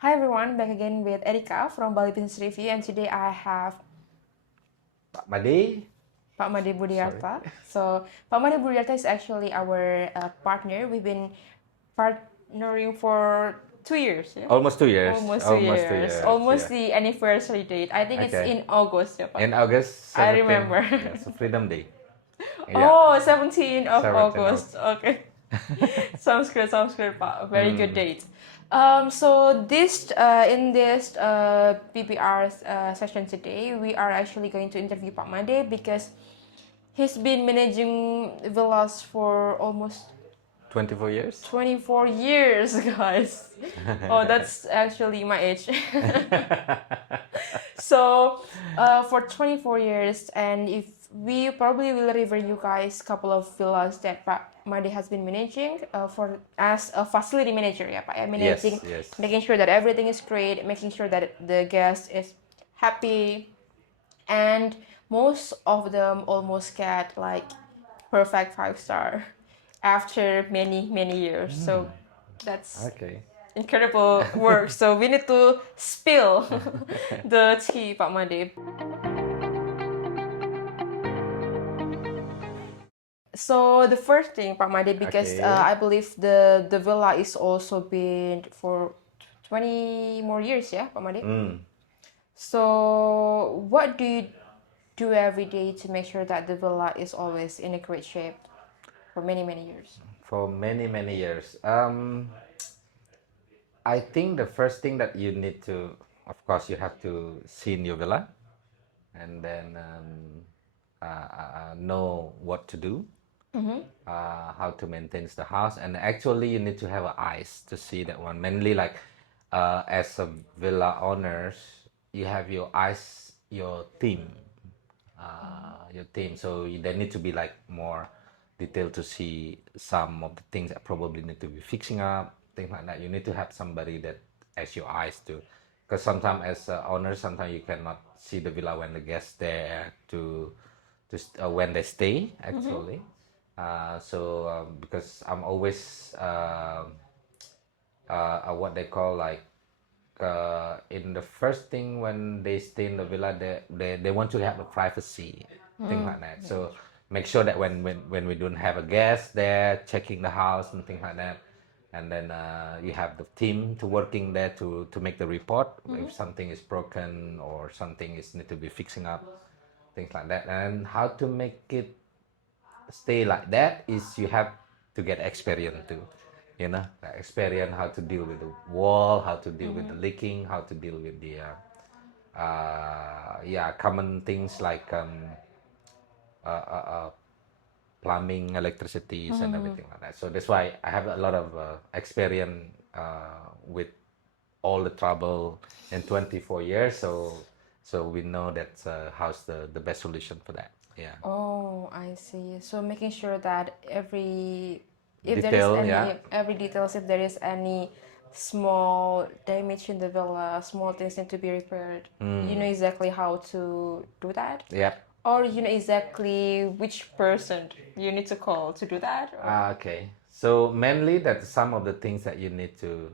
Hi everyone, back again with Erika from Bali Business Review, and today I have Pak Made. Pak Made Sorry. Budiarta. So Pak Made Budiarta is actually our partner. We've been partnering for 2 years, yeah? Almost 2 years. Almost two Almost two years. years. Almost Yeah. the anniversary date. I think it's Okay. in August, yeah, Pak? In August I 17th, remember. yeah, so Freedom Day. Yeah. Oh, 17th of 17th of. August. Okay. Sounds good, Pak. Very good Mm. date. So this in this PPR session today, we are actually going to interview Pak Made because he's been managing villas for almost 24 years. 24 years, guys. Oh, that's actually my age. So, for 24 years, and if we probably will review you guys couple of villas that Pak Made has been managing for as a facility manager, yeah, Pak, managing, Yes, yes. making sure that everything is great, making sure that the guest is happy, and most of them almost get like perfect 5 star after many years. So that's Okay. incredible work. So we need to spill the tea, Pak Made. So the first thing, Pak Made, because Okay. I believe the villa is also been for 20 more years, yeah, Pak Made. Mm. So what do you do every day to make sure that the villa is always in a great shape for many years? For many years. I think the first thing that you need to, of course, you have to see in your villa, and then know what to do, how to maintain the house, and actually you need to have eyes to see that one. Mainly, like as a villa owners, you have your eyes, your team. So they need to be like more detailed to see some of the things that probably need to be fixing up, things like that. You need to have somebody that as your eyes too, because sometimes as a owner, sometimes you cannot see the villa when the guests there when they stay actually. Because I'm always what they call like in the first thing when they stay in the villa, they want to have a privacy, things like that. So make sure that when we don't have a guest there checking the house and things like that, and then you have the team to working there to make the report if something is broken or something is need to be fixing up, things like that. And how to make it stay like that is you have to get experience too, like experience how to deal with the wall, how to deal with the leaking, how to deal with the common things like plumbing, electricities, and everything like that. So that's why I have a lot of experience with all the trouble in 24 years. So we know that how's the best solution for that. Yeah. Oh, I see. So making sure that if there is Detail, any, yeah. every details, if there is any small damage in the villa, small things need to be repaired. You know exactly how to do that, Yeah. or you know exactly which person you need to call to do that. Okay. So mainly that some of the things that you need to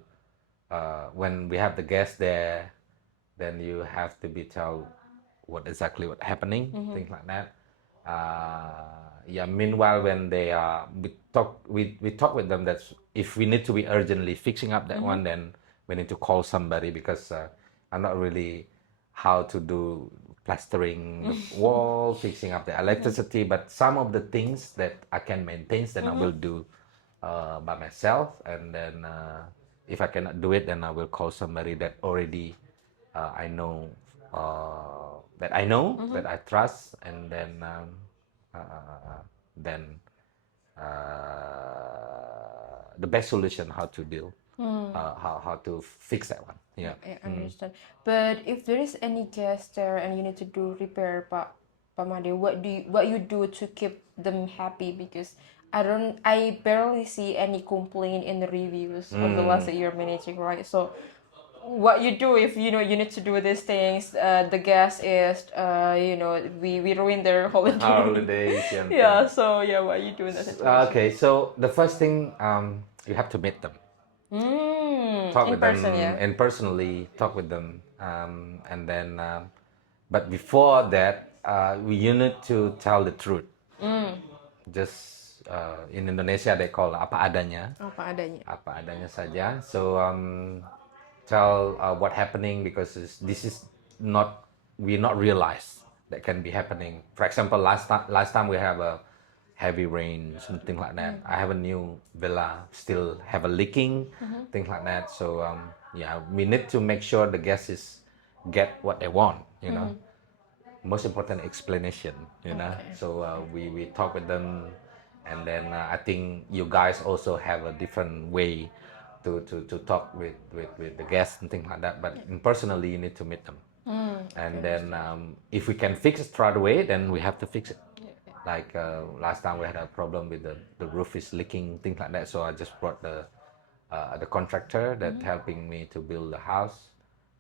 when we have the guests there, then you have to be told what happening, things like that. Meanwhile, when they we talk with them that if we need to be urgently fixing up that one, then we need to call somebody because I'm not really how to do plastering the wall, fixing up the electricity, but some of the things that I can maintain, then I will do by myself, and then if I cannot do it, then I will call somebody that already I know that I trust, and then the best solution how to deal, how to fix that one. Yeah. I understand. But if there is any guest there and you need to do repair, Pak Made, what you do to keep them happy? Because I barely see any complaint in the reviews of the last that you're managing, right? So what you do if you know you need to do these things, the guest is we ruin their holiday. Holidays and Yeah. things. So yeah, what you do in that situation? Okay, so the first thing you have to meet them. Talk In with them person, yeah. and personally talk with them, and then but before that, you need to tell the truth. Just in Indonesia they call apa adanya, Apa adanya. apa adanya saja. So tell what happening, because this is not, we not realize that can be happening. For example, last time we have a heavy rain, something like that. I have a new villa, still have a leaking, things like that. So yeah, we need to make sure the guests is get what they want, you know. Most important, explanation, you know. Okay. So we talk with them, and then I think you guys also have a different way to talk with the guests and things like that, but personally you need to meet them. And then if we can fix it right away, then we have to fix it. Like last time we had a problem with the roof is leaking, things like that, so I just brought the contractor that helping me to build the house,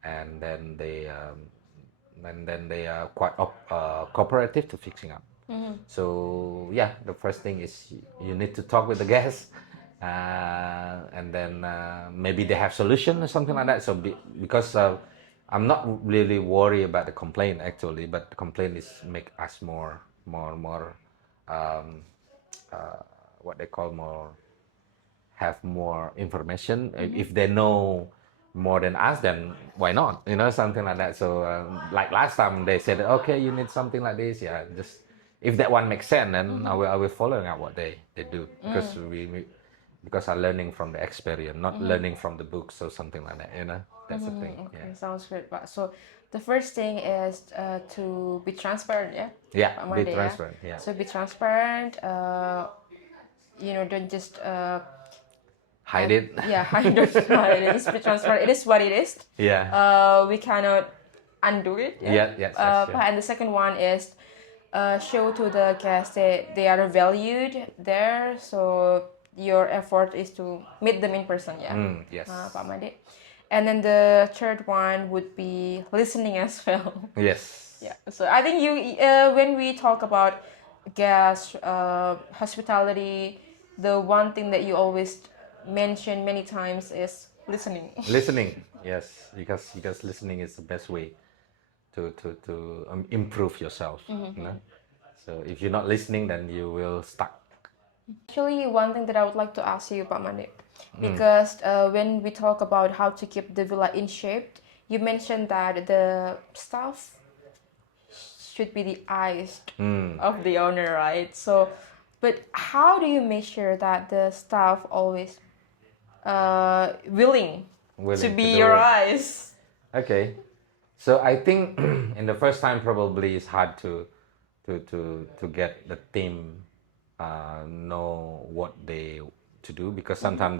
and then they are quite cooperative to fixing up. So yeah, the first thing is you need to talk with the guests, and then maybe they have solution or something like that. So because I'm not really worried about the complaint actually, but the complaint is make us more um, what they call more, have more information. If they know more than us, then why not, you know, something like that. So like last time they said, okay, you need something like this, yeah, just if that one makes sense, then I will follow out what they do, because because I'm learning from the experience, not learning from the books or something like that, you know. That's the thing. Okay, sounds good. But so the first thing is to be transparent, yeah. Yeah, Pak be Made, yeah. transparent, yeah. So be transparent. Don't just Hide it. yeah, hide it. Hide it. Just be transparent. It is what it is. Yeah. We cannot undo it. Yeah, yes, yes, yeah. And the second one is show to the guests that they are valued there. So your effort is to meet them in person, yeah. Yes. Pak Made. And then the third one would be listening as well. Yes. Yeah. So I think you when we talk about guest hospitality, the one thing that you always mention many times is listening. Listening, yes, because listening is the best way to improve yourself. You know? So if you're not listening, then you will stuck. Actually, one thing that I would like to ask you, Pak Made, because when we talk about how to keep the villa in shape, you mentioned that the staff should be the eyes of the owner, right? So, but how do you make sure that the staff always willing to be do your it. eyes? Okay, so I think in the first time probably it's hard to get the team know what they to do, because sometimes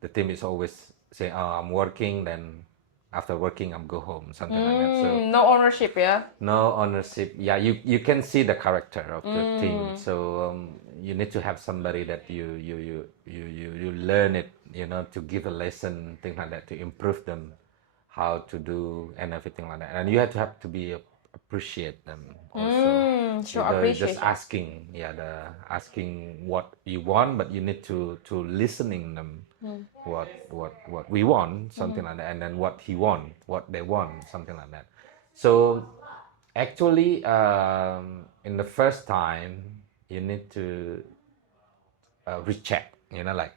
the team is always say, oh, I'm working, then after working I'm go home, something like that. So No ownership, yeah. no ownership. Yeah, you can see the character of the team. So you need to have somebody that you learn it, you know, to give a lesson, things like that, to improve them, how to do and everything like that. And you have to be appreciate them also. Sure, Just appreciation. asking, yeah, the asking what you want, but you need to listening them what we want, something like that, and then what he want, what they want, something like that. So actually, in the first time, you need to recheck, you know, like,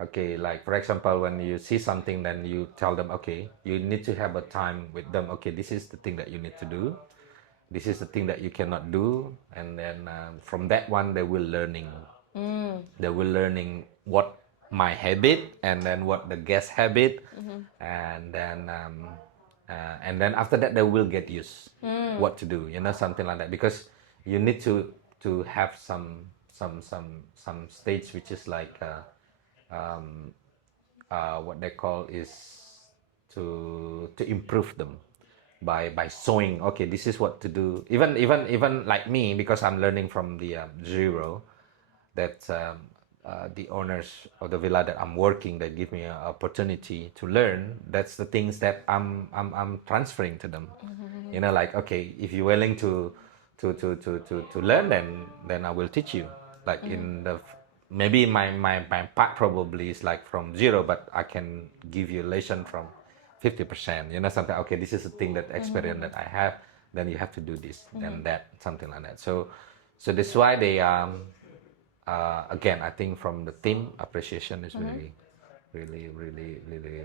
okay, like for example, when you see something, then you tell them, okay, you need to have a time with them, okay, this is the thing that you need to do, this is the thing that you cannot do, and then from that one they will learning what my habit, and then what the guest habit, and then after that they will get used what to do, you know, something like that, because you need to have some stage which is like what they call is to improve them by showing, okay, this is what to do, even like me, because I'm learning from the zero, that the owners of the villa that I'm working, that give me an opportunity to learn, that's the things that I'm transferring to them. You know, like, okay, if you're willing to learn, then I will teach you, like in the maybe my part probably is like from zero, but I can give you lesson from 50%. Something. Okay, this is a thing that experience that I have. Then you have to do this and that, something like that. So that's why they again, I think from the team appreciation is really, really, really, really.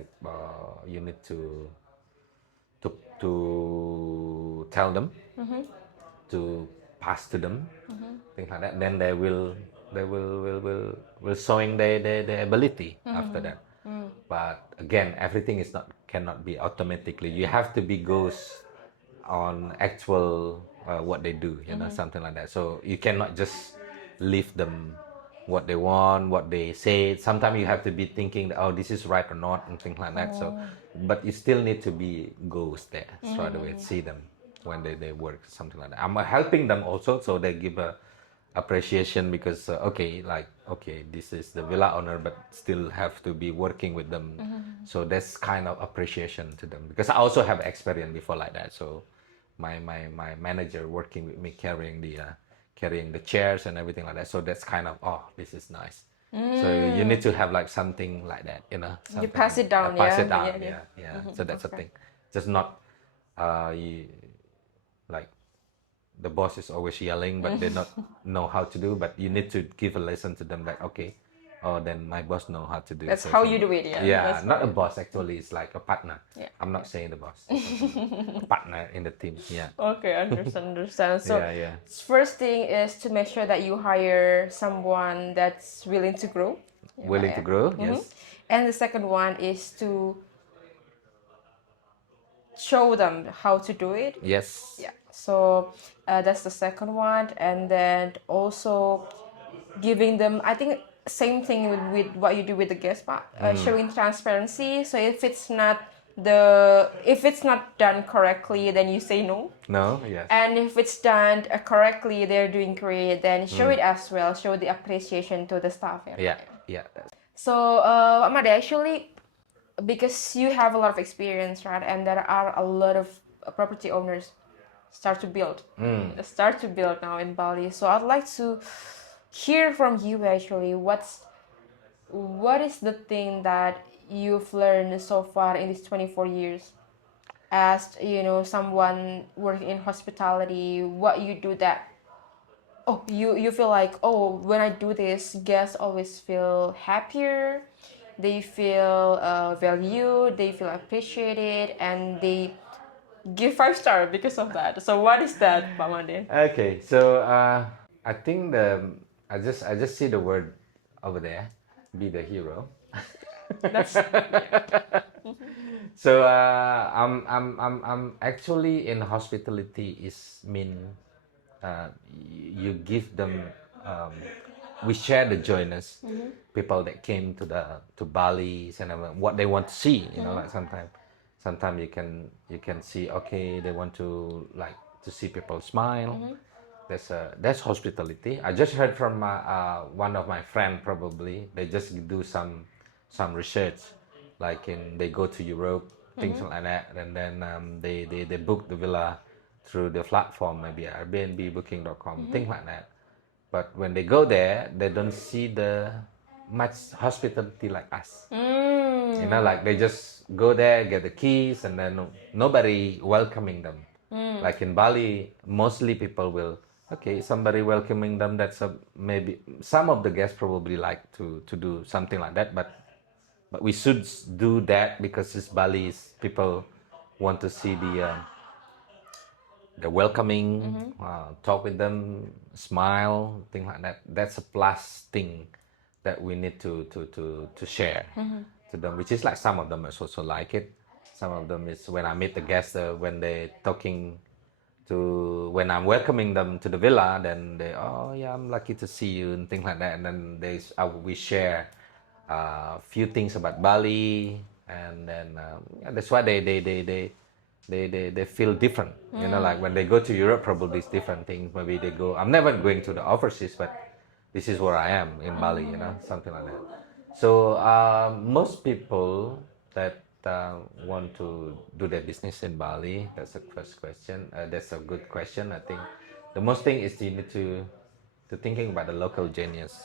You need to to tell them, to pass to them, things like that. Then they will showing their ability after that. But again, everything is not cannot be automatically. You have to be goes on actual what they do, something like that. So you cannot just leave them what they want, what they say. Sometimes you have to be thinking that, oh, this is right or not, and things like that. So, but you still need to be goes there straight away, see them when they work, something like that. I'm helping them also, so they give a appreciation because okay, like, okay, this is the villa owner, but still have to be working with them. So that's kind of appreciation to them, because I also have experience before like that. So my manager working with me, carrying the chairs and everything like that. So that's kind of, oh, this is nice. So you need to have like something like that, You something pass like it that. down, Pass yeah, it down, yeah, yeah. yeah. So that's the thing. Just not you, like, the boss is always yelling, but they not know how to do. But you need to give a lesson to them, like, okay, oh, then my boss know how to do. That's So how you do it, yeah. yeah, That's not how a you- boss actually. It's like a partner. Yeah. I'm not saying the boss. A partner in the team. Yeah. Okay, understand. So, Yeah, yeah. first thing is to make sure that you hire someone that's willing to grow. Willing to grow. Yes. And the second one is to show them how to do it. Yes. Yeah. So that's the second one, and then also giving them. I think same thing with what you do with the guest part, showing transparency. So if it's not done correctly, then you say no. No. Yes. And if it's done correctly, they're doing great, then show it as well. Show the appreciation to the staff. Yeah. Yeah. So, Pak Made, actually, because you have a lot of experience, right? And there are a lot of property owners start to build now in Bali. So I'd like to hear from you actually. What is the thing that you've learned so far in these 24 years? As someone working in hospitality, what you do that you feel like, oh, when I do this, guests always feel happier, they feel valued, they feel appreciated, and they give 5 star because of that. So what is that, Pak Made? Okay. So I think I just see the word over there, be the hero. That's So I'm actually in hospitality is mean you give them, we share the joyness, people that came to Bali and what they want to see, like sometimes you can see, okay, they want to like to see people smile. That's hospitality. I just heard from one of my friend, probably they just do some research, like they go to Europe, things like that, and then they book the villa through the platform, maybe Airbnb, Booking.com, things like that. But when they go there, they don't see the much hospitality like us. Like they just go there, get the keys, and then nobody welcoming them. Like in Bali, mostly people will, okay, somebody welcoming them. That's maybe some of the guests probably like to do something like that, but we should do that because it's Bali's people want to see the welcoming, talk with them, smile, things like that. That's a plus thing that we need to share to them, which is like some of them also like it. Some of them is when I meet the guests, when they talking to, when I'm welcoming them to the villa, then they, oh yeah, I'm lucky to see you, and things like that. And then we share a few things about Bali, and then yeah, that's why they feel different. Like when they go to Europe, probably it's different things. Maybe they go, I'm never going to the overseas, but this is where I am in Bali, something like that. So most people that want to do their business in Bali, that's the first question. That's a good question. I think the most thing is you need to thinking about the local genius.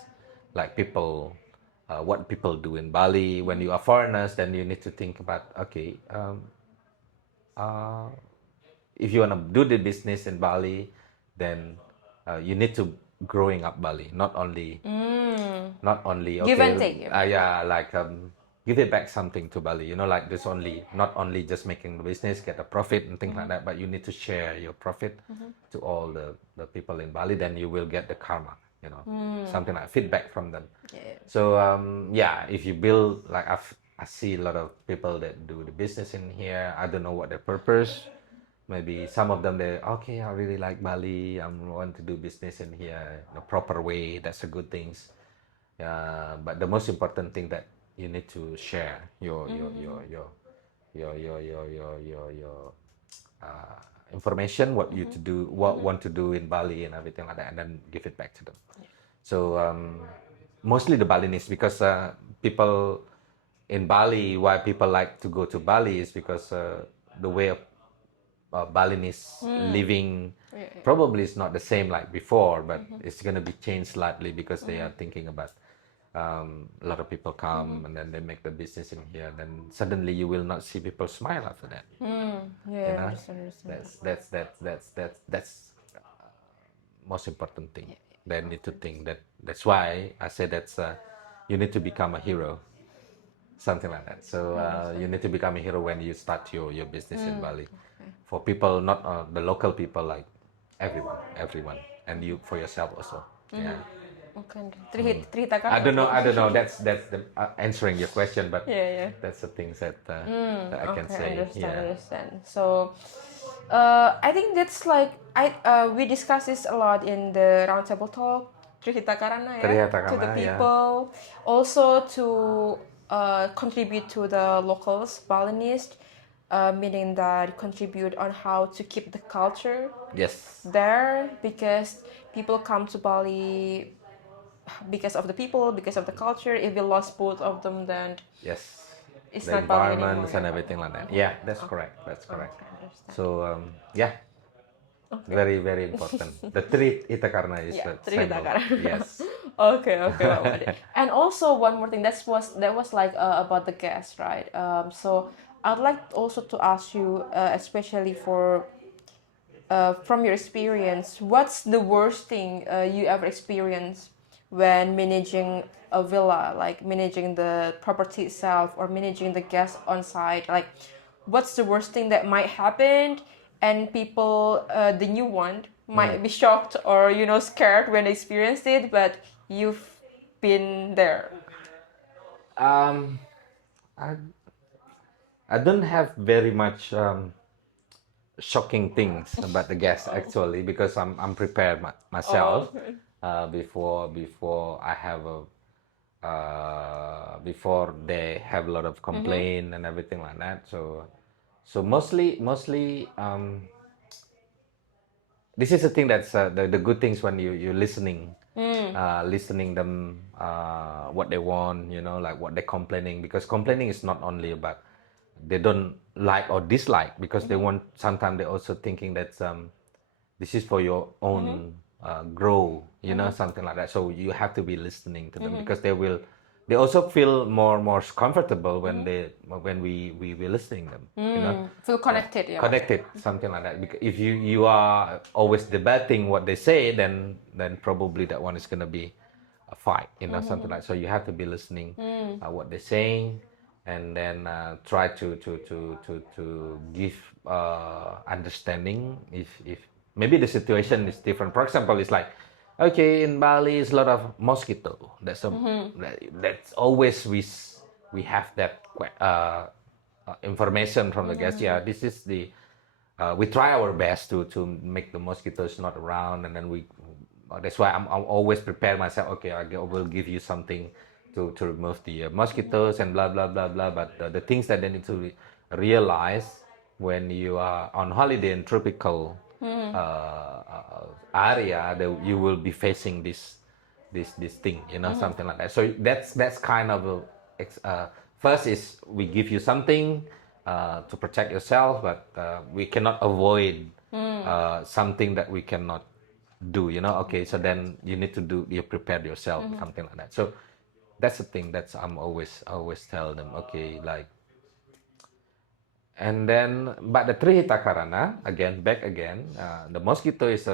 like people, what people do in Bali. When you are foreigners, then you need to think about, okay, uh, if you want to do the business in Bali, then you need to growing up Bali, not only Give okay, and take. Yeah. yeah, like give it back something to Bali. Like this only, not only just making the business, get a profit and things like that, but you need to share your profit to all the people in Bali. Then you will get the karma. Something like feedback from them. Yeah. So yeah, if you build like I see a lot of people that do the business in here. I don't know what their purpose. Maybe some of them they okay. I really like Bali. I want to do business in here in a proper way. That's a good things. But the most important thing that you need to share your information, what you to do, what want to do in Bali and everything like that, and then give it back to them. So mostly the Balinese, because people in Bali, why people like to go to Bali is because the way of Balinese living probably is not the same like before, but it's going to be changed slightly because they are thinking about a lot of people come and then they make the business in here. Then suddenly you will not see people smile after that. Yeah, understand. That's most important thing. They need to think that. That's why I say that's you need to become a hero, something like that. So you need to become a hero when you start your business in Bali. For people, not the local people, like everyone, and you for yourself also. Yeah. Okay. Cerita I kan? don't know. I don't know. That's the answering your question, but Yeah. that's the things that I can Okay, say. Yeah. understand. So, I think that's like we discussed this a lot in the roundtable talk. Cerita karana ya, Terlihat to the karena ya. people, also to contribute to the locals, Balinese, meaning that contribute on how to keep the culture Yes. there, because people come to Bali because of the people, because of the culture. If we lost both of them, then Yes. it's The not Bali anymore. environments and everything like that. Yeah, that's correct. That's correct. So yeah, Okay. very very important. The treat itakarna is Yeah, the cerita symbol. kan. Yes. Okay, Pak Made. And also one more thing, that was like about the guests, right? So I'd like also to ask you, especially for from your experience, what's the worst thing you ever experienced when managing a villa, like managing the property itself or managing the guests on site? Like, what's the worst thing that might happen, and people, the new one, might be shocked or scared when they experienced it, but you've been there. Um, I I don't have very much shocking things about the guests actually, because I'm prepared myself Oh, okay. before I have a before they have a lot of complaint and everything like that. So mostly this is the thing that's the good things when you're listening, listening them what they want, like what they're complaining, because complaining is not only about they don't like or dislike, because they want, sometimes they're also thinking that this is for your own grow, something like that. So you have to be listening to them, because they also feel more comfortable when we listening them, Feel connected, yeah. connected, something like that. Because if you are always debating what they say, then probably that one is gonna be a fight, something like. So you have to be listening what they're saying, and then try to give understanding. If maybe the situation is different. For example, it's like, okay, in Bali is a lot of mosquito. That's always we have that information from the guests. Yeah, this is the we try our best to make the mosquitoes not around, and then we that's why I'm always prepare myself. Okay, will give you something to remove the mosquitoes and blah blah blah blah. But the things that they need to realize when you are on holiday in tropical area, that you will be facing this thing, something like that. So that's kind of first is we give you something to protect yourself, but we cannot avoid something that we cannot do, okay, so then you need to do, you prepare yourself, something like that. So that's the thing that's I'm always tell them, okay, like, and then, but the Trihita Karana, again, back again, the mosquito is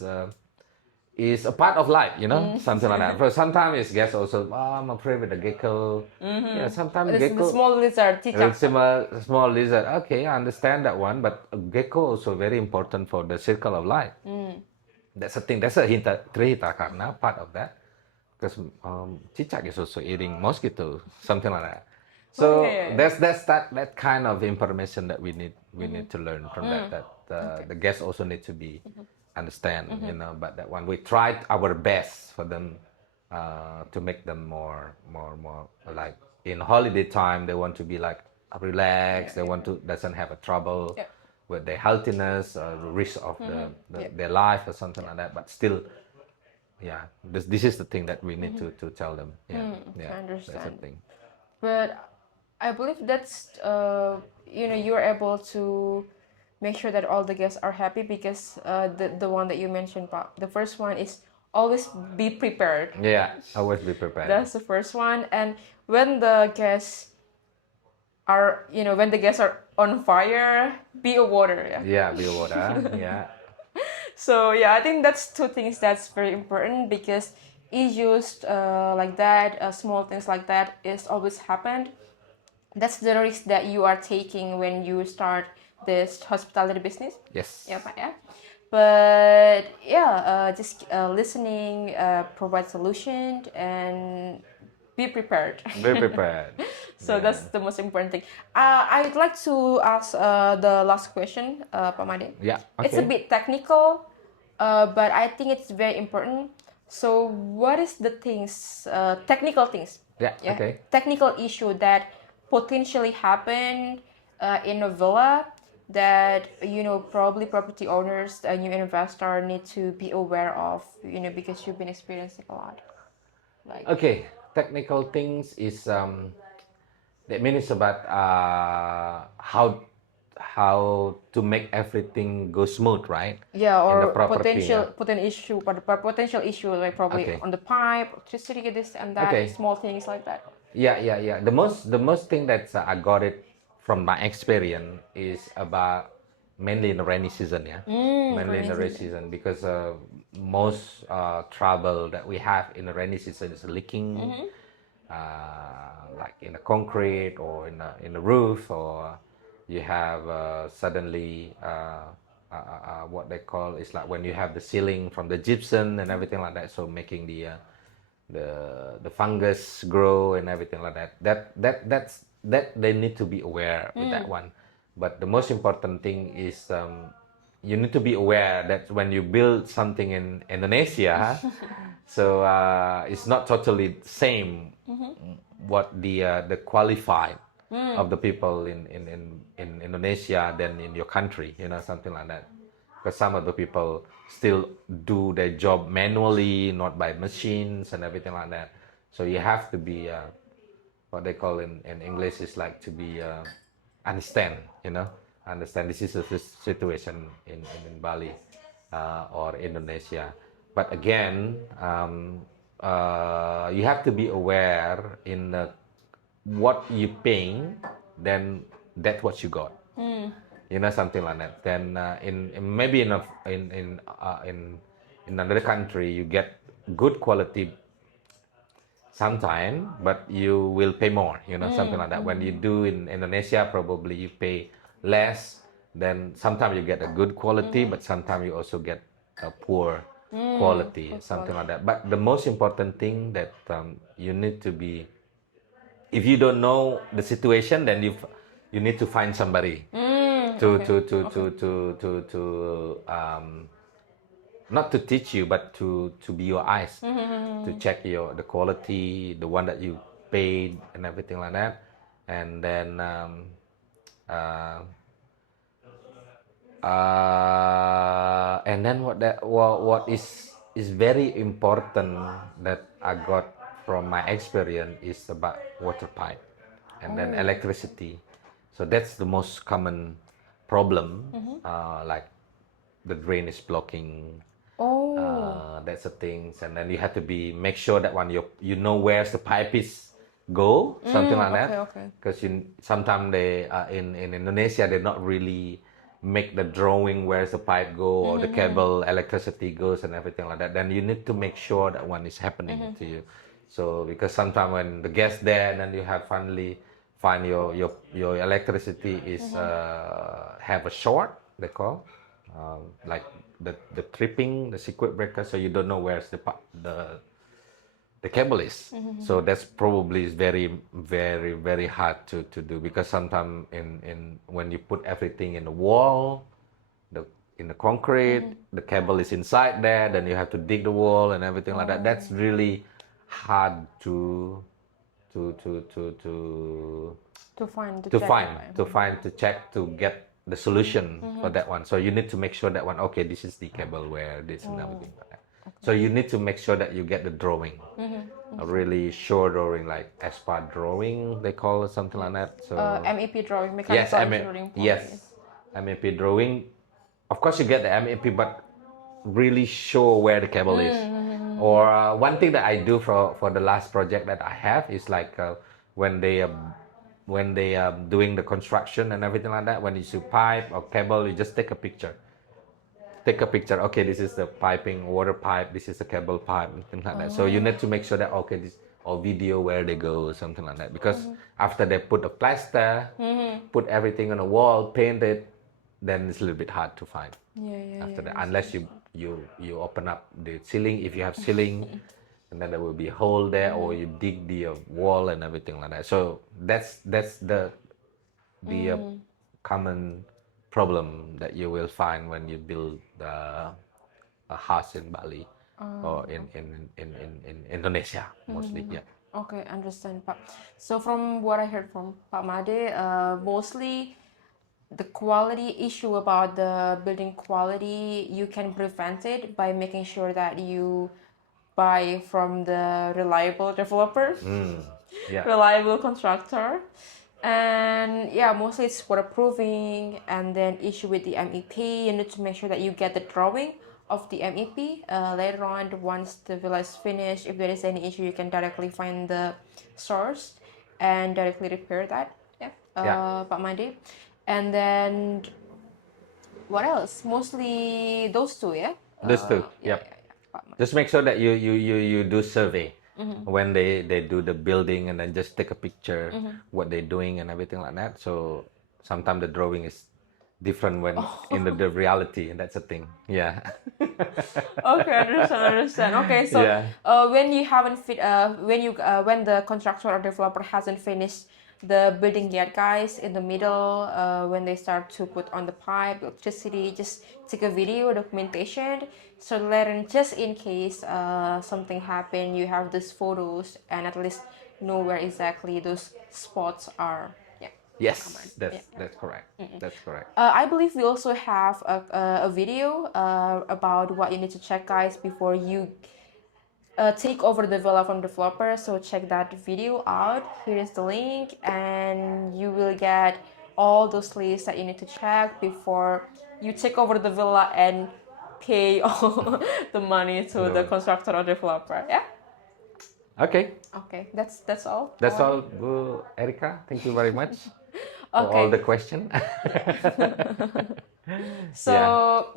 uh, is a part of life, something like that. But sometimes it's guess also, I'm afraid with the gecko. Yeah, sometimes This is the gecko, small lizard, cicak. small lizard. Okay, I understand that one, but a gecko also very important for the circle of life. That's a thing. That's a Trihita Karana part of that, because cicak is also eating mosquito, something like that. Oh, So yeah, yeah. that's that kind of information that we need to learn from that. That Okay. the guests also need to be understand, But that one we tried our best for them, to make them more like in holiday time they want to be like relaxed. They want to doesn't have a trouble Yeah. with their healthiness or risk of Yeah. their life or something like that. But still, yeah, this is the thing that we need to tell them. Yeah, yeah, I that's the understand. thing. But I believe that's you're able to make sure that all the guests are happy because the one that you mentioned, Pak, the first one is always be prepared. Yeah, always be prepared. That's the first one. And when the guests are on fire, be a water. Yeah. Yeah, be water. Yeah, So yeah, I think that's two things that's very important because issues like that, small things like that, is always happened. That's the risk that you are taking when you start this hospitality business. yes. Yeah, Pak, yeah. But yeah, just listening, provide solution, and be prepared. Be prepared. So Yeah. that's the most important thing. I'd like to ask the last question, Pak Made. Yeah, It's a okay. bit technical, but I think it's very important. So, what is the things, technical things? Yeah, okay. Technical issue that potentially happen in a villa that probably property owners, a new investor need to be aware of, because you've been experiencing a lot. Like Okay, technical things is that means about how to make everything go smooth, right? yeah, In the or property, yeah. potential issue like probably Okay. on the pipe, electricity, this and that, Okay. small things like that. Yeah. The most thing that I got it from my experience is about mainly in the rainy season, yeah. Mainly in Rainy the rainy season. season because most trouble that we have in the rainy season is leaking, like in the concrete or in the roof, or you have suddenly what they call is like when you have the ceiling from the gypsum and everything like that, so making the fungus grow and everything like that. That they need to be aware with that one. But the most important thing is you need to be aware that when you build something in Indonesia, so it's not totally same what the qualified of the people in Indonesia than in your country, something like that. Because some of the people still do their job manually, not by machines and everything like that. So you have to be what they call in English is like to be understand, understand this is a situation in Bali or Indonesia. But again, you have to be aware in what you paying, then that's what you got. Something like that. Then maybe in another country you get good quality sometime, but you will pay more. Something like that. When you do in Indonesia, probably you pay less. Then sometimes you get a good quality, but sometimes you also get a poor quality, something like that. But the most important thing that you need to be, if you don't know the situation, then you need to find somebody to Okay. to to to to to not to teach you, but to be your eyes, to check the quality, the one that you paid and everything like that. And then uh, what is very important that I got from my experience is about water pipe and then electricity. So that's the most common problem, like the drain is blocking, Oh. That's the things, and then you have to be make sure that one you know where the pipe is go, something like Okay, that. okay. Because sometimes they in Indonesia they not really make the drawing where's the pipe go or the cable electricity goes and everything like that. Then you need to make sure that one is happening to you. So because sometimes when the guest there, then you have finally find your electricity is have a short, they call like the tripping, the circuit breaker, so you don't know where's the cable is. So that's probably is very hard to do, because sometimes in when you put everything in the wall, the in the concrete, the cable is inside there, then you have to dig the wall and everything like that. That's really hard to to to to To find, to to check find it. to find to check to get the solution for that one. So you need to make sure that one, okay, this is the cable where this and everything like that. So you need to make sure that you get the drawing, a really short drawing, like SPA drawing they call it, something like that. So MEP drawing, yes, mechanical engineering drawing. yes, MEP drawing. Of course, you get the MEP, but really sure where the cable is. Or one thing that I do for the last project that I have is like when they are doing the construction and everything like that. When you see pipe or cable, you just take a picture. Take a picture. Okay, this is the piping, water pipe. This is the cable pipe, and things like that. So you need to make sure that, okay, this or video where they go, or something like that. Because after they put a plaster, put everything on the wall, paint it, then it's a little bit hard to find Yeah, after that, unless you open up the ceiling, if you have ceiling, and then there will be a hole there, or you dig the wall and everything like that. So that's the common problem that you will find when you build a house in Bali or in Indonesia mostly. Yeah. Okay, understand, Pak. So from what I heard from Pak Made, mostly the quality issue about the building quality, you can prevent it by making sure that you buy from the reliable developer, Yeah. reliable contractor. And yeah, mostly it's waterproofing, and then issue with the MEP. You need to make sure that you get the drawing of the MEP. Later on, once the villa is finished, if there is any issue, you can directly find the source and directly repair that. Yeah, Yeah. Pak Made. And then what else? Mostly those two, yeah. Those two. Yeah, Yep. yeah, yeah. Pak Made. Just make sure that you do survey when they do the building, and then just take a picture what they're doing and everything like that. So sometimes the drawing is different when in the reality, and that's a thing. Yeah. Okay, understand. Okay, so Yeah. when you haven't when the contractor or developer hasn't finished the building yet, guys, in the middle, when they start to put on the pipe, electricity, just take a video documentation, so later, just in case something happened, you have these photos and at least know where exactly those spots are. Yeah. Yes, Yeah. that's correct. That's correct. I believe we also have a video about what you need to check, guys, before you take over the villa from developer. So check that video out. Here is the link, and you will get all those lists that you need to check before you take over the villa and pay all the money to the constructor or developer. Yeah. Okay, Okay. That's all. that's all, Bu Erika. Thank you very much for Okay. all the question. So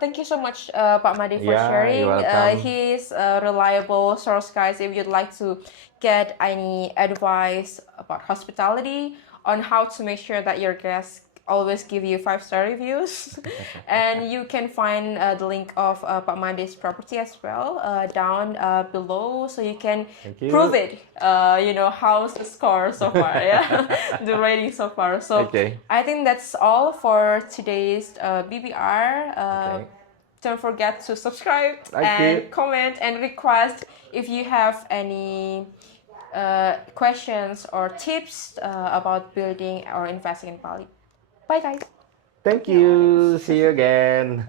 thank you so much, Pak Made, for Yeah, sharing. you're welcome. He's a reliable source, guys. If you'd like to get any advice about hospitality, on how to make sure that your guests always give you 5-star reviews, and you can find the link of Pak Made's property as well down below, so you can you. prove it. How's the score so far? Yeah, the rating so far. So Okay. I think that's all for today's BBR. Okay. Don't forget to subscribe Thank and you. comment and request if you have any questions or tips about building or investing in Bali. Bye, guys. Thank you. See you again.